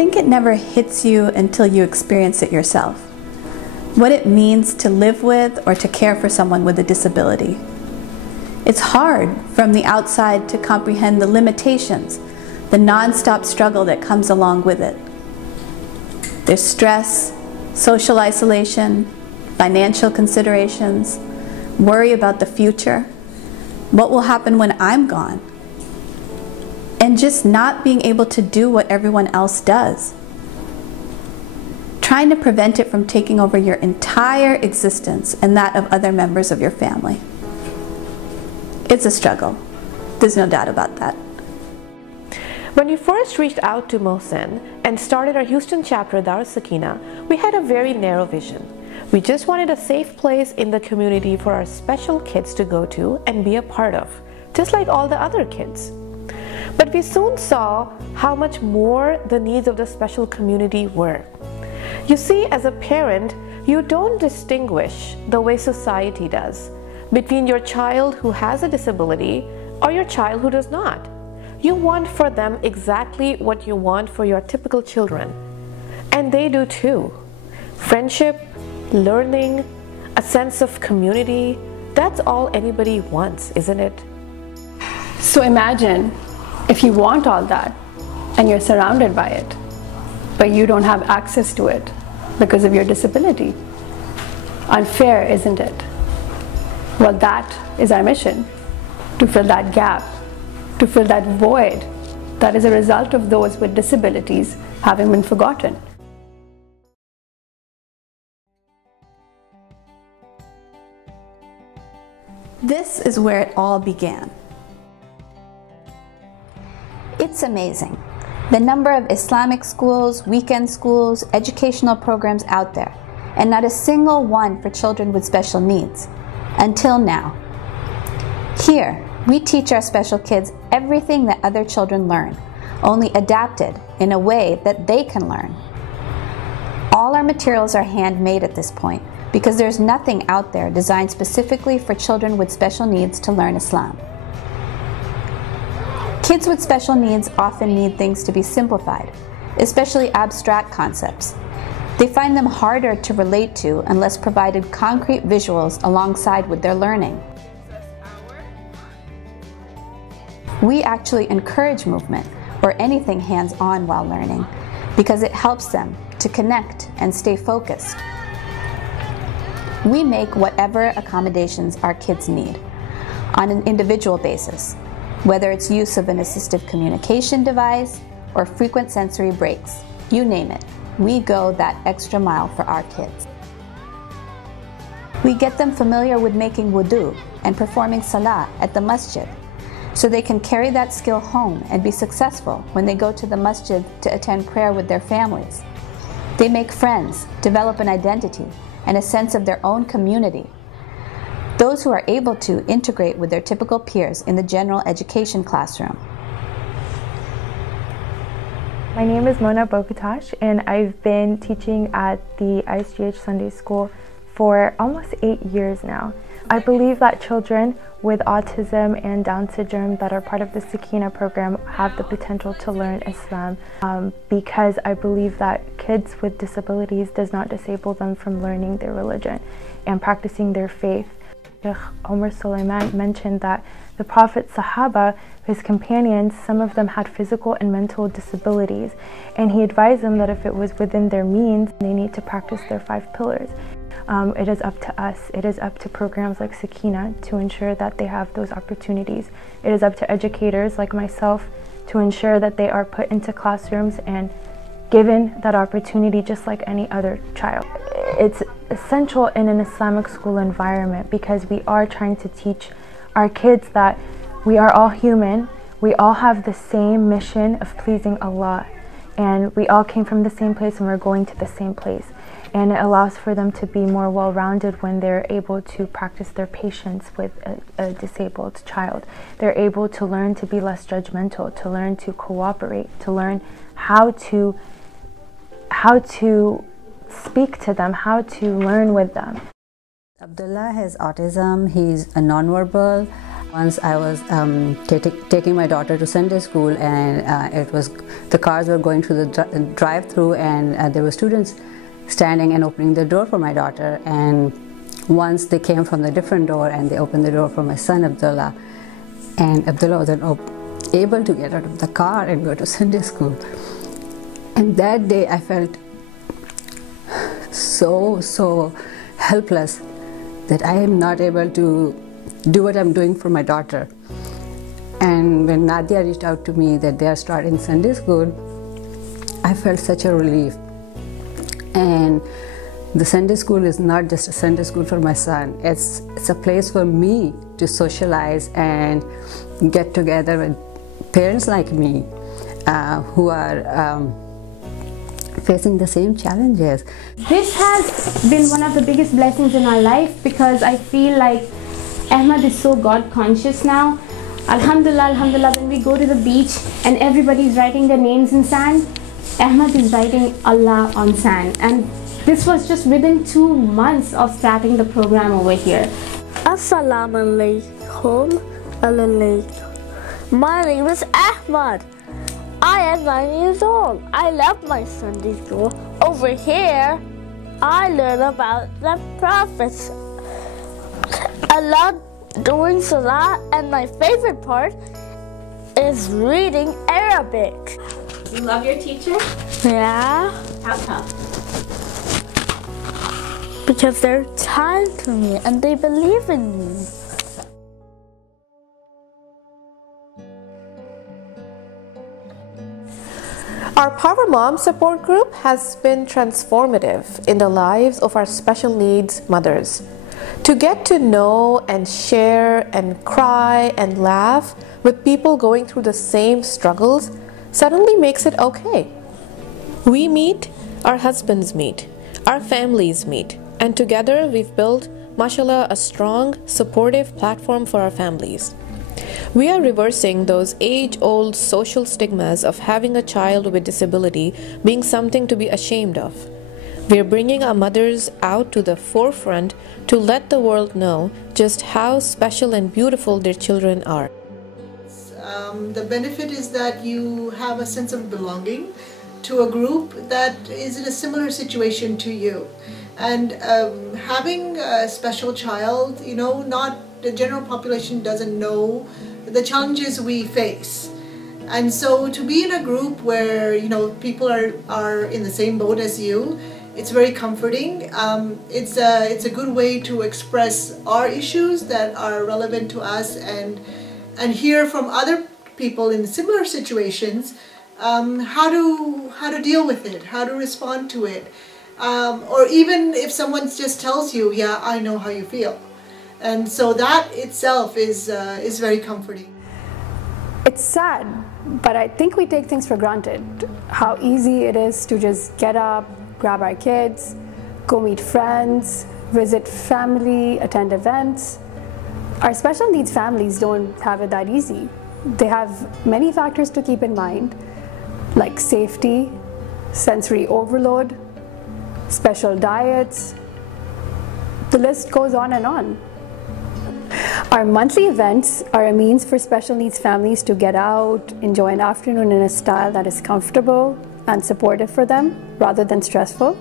think it never hits you until you experience it yourself. What it means to live with or to care for someone with a disability. It's hard from the outside to comprehend the limitations, the non-stop struggle that comes along with it. There's stress, social isolation, financial considerations, worry about the future, what will happen when I'm gone, and just not being able to do what everyone else does. Trying to prevent it from taking over your entire existence and that of other members of your family. It's a struggle. There's no doubt about that. When we first reached out to MUHSEN and started our Houston chapter, Dar-us-Sakina, we had a very narrow vision. We just wanted a safe place in the community for our special kids to go to and be a part of, just like all the other kids. But we soon saw how much more the needs of the special community were. You see, as a parent, you don't distinguish the way society does between your child who has a disability or your child who does not. You want for them exactly what you want for your typical children. And they do too. Friendship, learning, a sense of community, that's all anybody wants, isn't it? So imagine if you want all that and you're surrounded by it, but you don't have access to it because of your disability. Unfair, isn't it? Well, that is our mission, to fill that gap, to fill that void that is a result of those with disabilities having been forgotten. This is where it all began. It's amazing, the number of Islamic schools, weekend schools, educational programs out there, and not a single one for children with special needs, until now. Here, we teach our special kids everything that other children learn, only adapted in a way that they can learn. All our materials are handmade at this point, because there's nothing out there designed specifically for children with special needs to learn Islam. Kids with special needs often need things to be simplified, especially abstract concepts. They find them harder to relate to unless provided concrete visuals alongside with their learning. We actually encourage movement or anything hands-on while learning because it helps them to connect and stay focused. We make whatever accommodations our kids need on an individual basis, whether it's use of an assistive communication device or frequent sensory breaks, you name it. We go that extra mile for our kids. We get them familiar with making wudu and performing salah at the masjid, so they can carry that skill home and be successful when they go to the masjid to attend prayer with their families. They make friends, develop an identity, and a sense of their own community. Those who are able to integrate with their typical peers in the general education classroom. My name is Mona Bokatash, and I've been teaching at the ISGH Sunday School for almost 8 years now. I believe that children with autism and Down syndrome that are part of the Sakina program have the potential to learn Islam because I believe that kids with disabilities does not disable them from learning their religion and practicing their faith. Sheikh Omar Sulaiman mentioned that the Prophet Sahaba, his companions, some of them had physical and mental disabilities, and he advised them that if it was within their means, they need to practice their 5 pillars. It is up to us, it is up to programs like Sakina to ensure that they have those opportunities. It is up to educators like myself to ensure that they are put into classrooms and given that opportunity just like any other child. It's essential in an Islamic school environment because we are trying to teach our kids that we are all human, we all have the same mission of pleasing Allah, and we all came from the same place and we're going to the same place. And it allows for them to be more well-rounded when they're able to practice their patience with a disabled child. They're able to learn to be less judgmental, to learn to cooperate, to learn how to speak to them, how to learn with them. Abdullah has autism, he's a nonverbal. Once I was taking my daughter to Sunday school, and the cars were going through the drive-through, and there were students standing and opening the door for my daughter. And once they came from the different door and they opened the door for my son Abdullah, and Abdullah wasn't able to get out of the car and go to Sunday school. And that day I felt so helpless that I am not able to do what I'm doing for my daughter. And when Nadia reached out to me that they are starting Sunday school, I felt such a relief. And the Sunday school is not just a Sunday school for my son, it's a place for me to socialize and get together with parents like me who are facing the same challenges. This has been one of the biggest blessings in our life, because I feel like Ahmad is so God conscious now. Alhamdulillah, alhamdulillah, when we go to the beach and everybody's writing their names in sand, Ahmad is writing Allah on sand. And this was just within 2 months of starting the program over here. Assalamu alaikum. My name is Ahmad. I am 9 years old. I love my Sunday school. Over here, I learn about the prophets. I love doing salah, and my favorite part is reading Arabic. You love your teacher? Yeah. How come? Because they're kind to me and they believe in me. Our Power Mom support group has been transformative in the lives of our special needs mothers. To get to know and share and cry and laugh with people going through the same struggles suddenly makes it okay. We meet, our husbands meet, our families meet, and together we've built, mashallah, a strong, supportive platform for our families. We are reversing those age-old social stigmas of having a child with disability being something to be ashamed of. We are bringing our mothers out to the forefront to let the world know just how special and beautiful their children are. The benefit is that you have a sense of belonging to a group that is in a similar situation to you. And having a special child, you know, not the general population doesn't know the challenges we face. And so to be in a group where, you know, people are in the same boat as you, it's very comforting. It's a good way to express our issues that are relevant to us and hear from other people in similar situations how to deal with it, how to respond to it, or even if someone just tells you, yeah, I know how you feel. And so that itself is very comforting. It's sad, but I think we take things for granted. How easy it is to just get up, grab our kids, go meet friends, visit family, attend events. Our special needs families don't have it that easy. They have many factors to keep in mind, like safety, sensory overload, special diets. The list goes on and on. Our monthly events are a means for special needs families to get out, enjoy an afternoon in a style that is comfortable and supportive for them rather than stressful.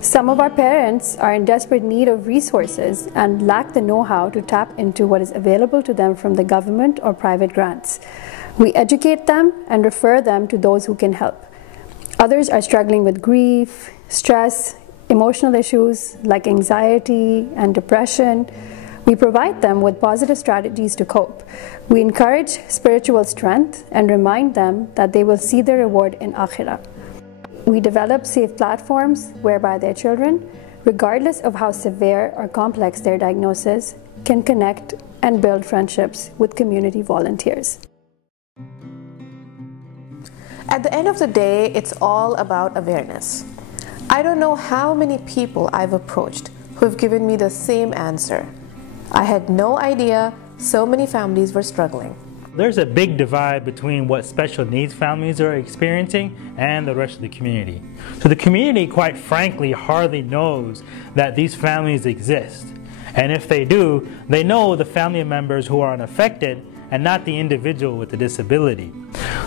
Some of our parents are in desperate need of resources and lack the know-how to tap into what is available to them from the government or private grants. We educate them and refer them to those who can help. Others are struggling with grief, stress, emotional issues like anxiety and depression. We provide them with positive strategies to cope. We encourage spiritual strength and remind them that they will see their reward in Akhirah. We develop safe platforms whereby their children, regardless of how severe or complex their diagnosis, can connect and build friendships with community volunteers. At the end of the day, it's all about awareness. I don't know how many people I've approached who have given me the same answer. I had no idea so many families were struggling. There's a big divide between what special needs families are experiencing and the rest of the community. So the community, quite frankly, hardly knows that these families exist. And if they do, they know the family members who are unaffected and not the individual with the disability.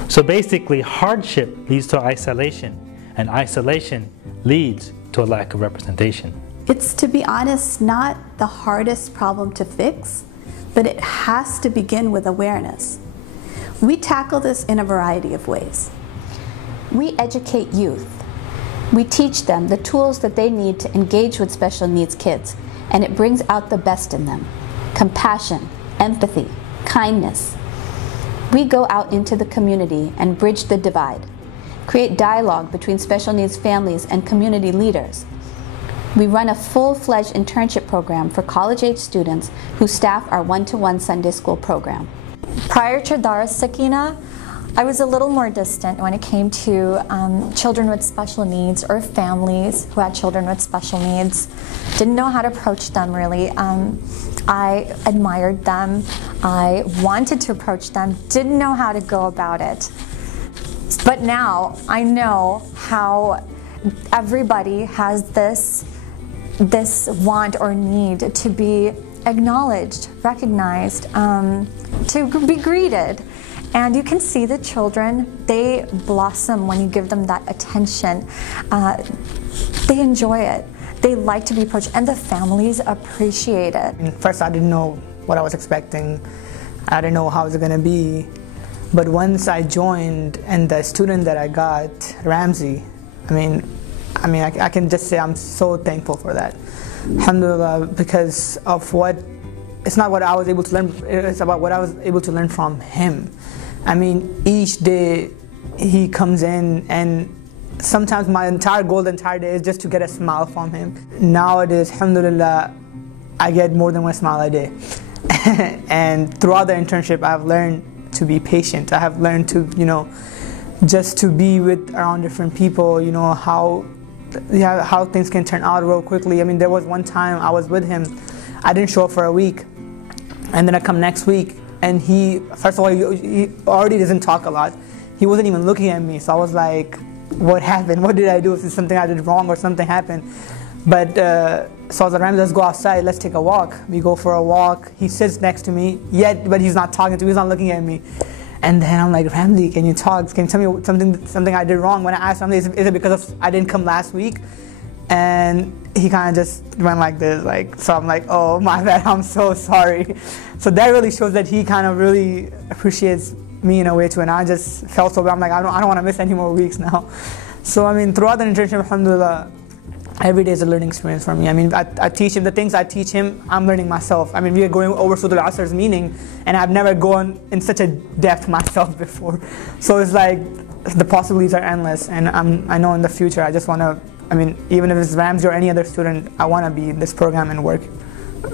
So basically, hardship leads to isolation, and isolation leads to a lack of representation. It's, to be honest, not the hardest problem to fix, but it has to begin with awareness. We tackle this in a variety of ways. We educate youth. We teach them the tools that they need to engage with special needs kids, and it brings out the best in them: compassion, empathy, kindness. We go out into the community and bridge the divide, create dialogue between special needs families and community leaders. We run a full-fledged internship program for college-age students who staff our one-to-one Sunday school program. Prior to Dar-us-Sakina, I was a little more distant when it came to children with special needs or families who had children with special needs. Didn't know how to approach them really. I admired them. I wanted to approach them. Didn't know how to go about it. But now I know how everybody has this want or need to be acknowledged, recognized, to be greeted. And you can see the children, they blossom when you give them that attention. They enjoy it. They like to be approached, and the families appreciate it. First, I didn't know what I was expecting. I didn't know how it was going to be. But once I joined, and the student that I got, Ramsey, I can just say I'm so thankful for that. Alhamdulillah, because of it's not what I was able to learn, it's about what I was able to learn from him. Each day he comes in, and sometimes my entire goal the entire day is just to get a smile from him. Nowadays, alhamdulillah, I get more than one smile a day. And throughout the internship, I've learned to be patient. I have learned to, just to be around different people, how things can turn out real quickly. There was one time I was with him, I didn't show up for a week, and then I come next week, and he already doesn't talk a lot. He wasn't even looking at me, so I was like, what happened? What did I do? Is this something I did wrong or something happened? But so I was like, let's go outside, let's take a walk. We go for a walk. He sits next to me, but he's not talking to me, he's not looking at me. And then I'm like, Ramsey, can you talk? Can you tell me something I did wrong? When I asked him, is it because I didn't come last week? And he kind of just went like this, so I'm like, oh my bad, I'm so sorry. So that really shows that he kind of really appreciates me in a way too, and I just felt so bad. I'm like, I don't want to miss any more weeks now. So throughout the internship, alhamdulillah, every day is a learning experience for me. I teach him the things I teach him, I'm learning myself. We are going over Surah Al-Asr's meaning, and I've never gone in such a depth myself before. So it's like the possibilities are endless, and I know in the future I just want to, even if it's Ramsey or any other student, I want to be in this program and work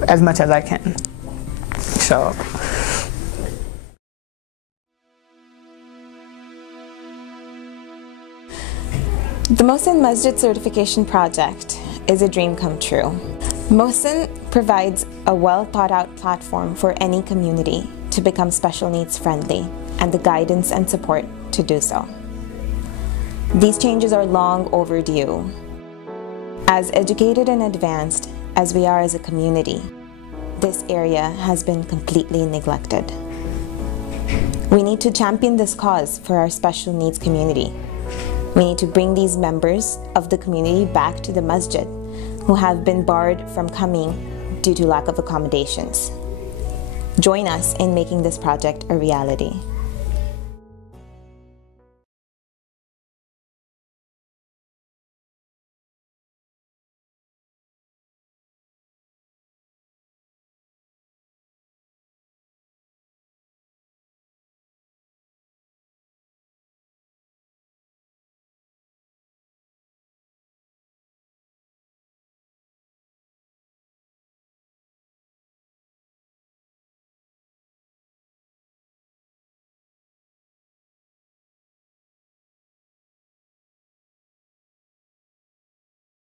as much as I can. So. The MUHSEN Masjid Certification Project is a dream come true. MUHSEN provides a well thought out platform for any community to become special needs friendly and the guidance and support to do so. These changes are long overdue. As educated and advanced as we are as a community, this area has been completely neglected. We need to champion this cause for our special needs community. We need to bring these members of the community back to the masjid who have been barred from coming due to lack of accommodations. Join us in making this project a reality.